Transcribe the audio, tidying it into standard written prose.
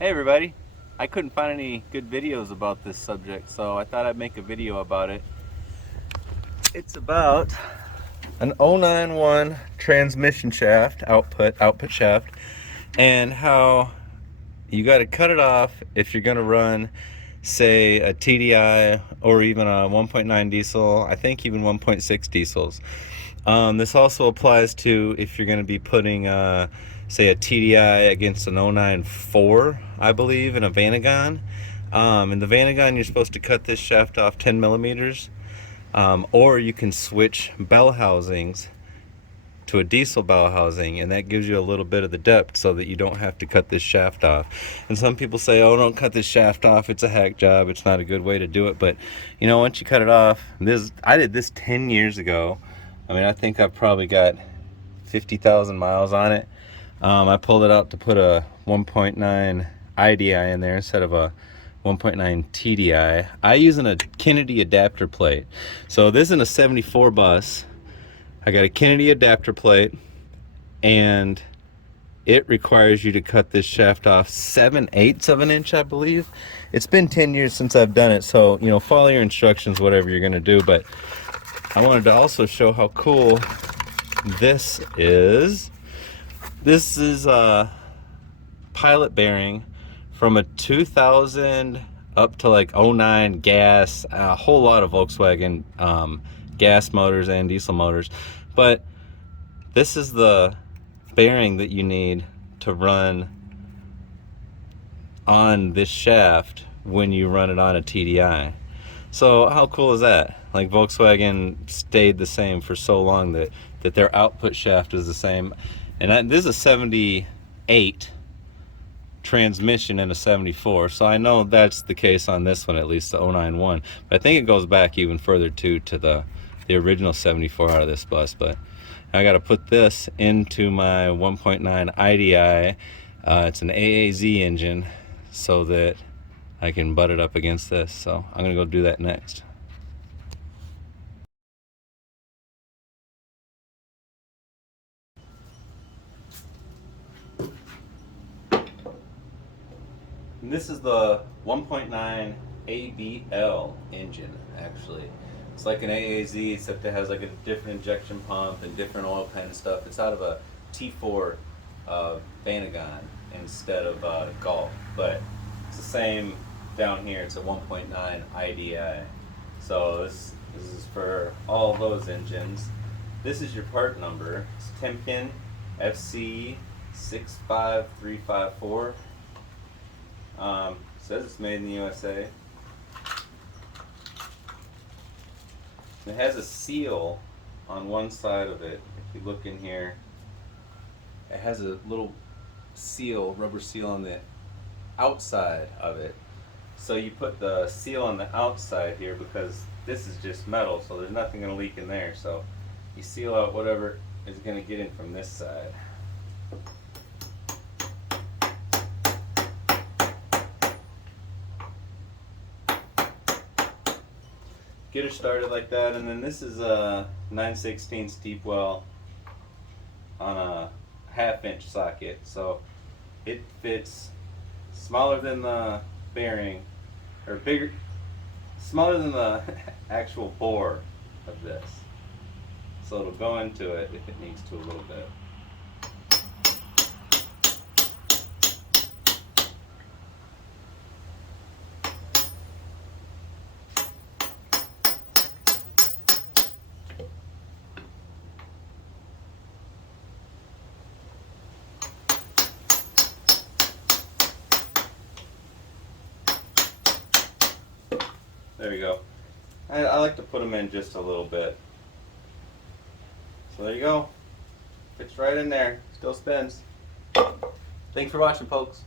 Hey everybody! I couldn't find any good videos about this subject, so I thought I'd make a video about it. It's about an 091 transmission shaft, output shaft, and how you got to cut it off if you're going to run, say, a TDI or even a 1.9 diesel, I think even 1.6 diesels. This also applies to if you're going to be putting, say, a TDI against an 094, I believe, in a Vanagon. In the Vanagon, you're supposed to cut this shaft off 10 millimeters, or you can switch bell housings to a diesel bell housing, and that gives you a little bit of the depth so that you don't have to cut this shaft off. And some people say, oh, don't cut this shaft off, it's a hack job, it's not a good way to do it. But you know, once you cut it off, I did this 10 years ago. I mean, I think I've probably got 50,000 miles on it. I pulled it out to put a 1.9 IDI in there instead of a 1.9 TDI. I using a Kennedy adapter plate. So this is a 74 bus. I got a Kennedy adapter plate, and it requires you to cut this shaft off 7/8 of an inch, I believe. It's been 10 years since I've done it, so you know, follow your instructions, whatever you're gonna do. But I wanted to also show how cool this is. This is a pilot bearing from a 2000 up to like '09 gas, a whole lot of Volkswagen gas motors and diesel motors. But this is the bearing that you need to run on this shaft when you run it on a TDI. So how cool is that? Like, Volkswagen stayed the same for so long that their output shaft is the same. And this is a 78 transmission in a 74, so I know that's the case on this one, at least the 091. But I think it goes back even further too, to the original 74 out of this bus. But I got to put this into my 1.9 IDI. It's an AAZ engine, so that I can butt it up against this. So I'm gonna go do that next. And this is the 1.9 ABL engine, actually. It's like an AAZ, except it has like a different injection pump and different oil kind of stuff. It's out of a T4 Vanagon instead of Golf, but it's the same down here. It's a 1.9 IDI. So this is for all those engines. This is your part number. It's Temkin FC 65354. Says it's made in the USA. It has a seal on one side of it. If you look in here, it has a little seal, rubber seal on the outside of it. So you put the seal on the outside here because this is just metal, so there's nothing going to leak in there. So you seal out whatever is going to get in from this side. Get her started like that, and then this is a 9/16 deep well on a 1/2 inch socket, so it fits smaller than the bearing, or bigger, smaller than the actual bore of this. So it'll go into it if it needs to a little bit. There you go. I like to put them in just a little bit. So there you go. Fits right in there. Still spins. Thanks for watching, folks.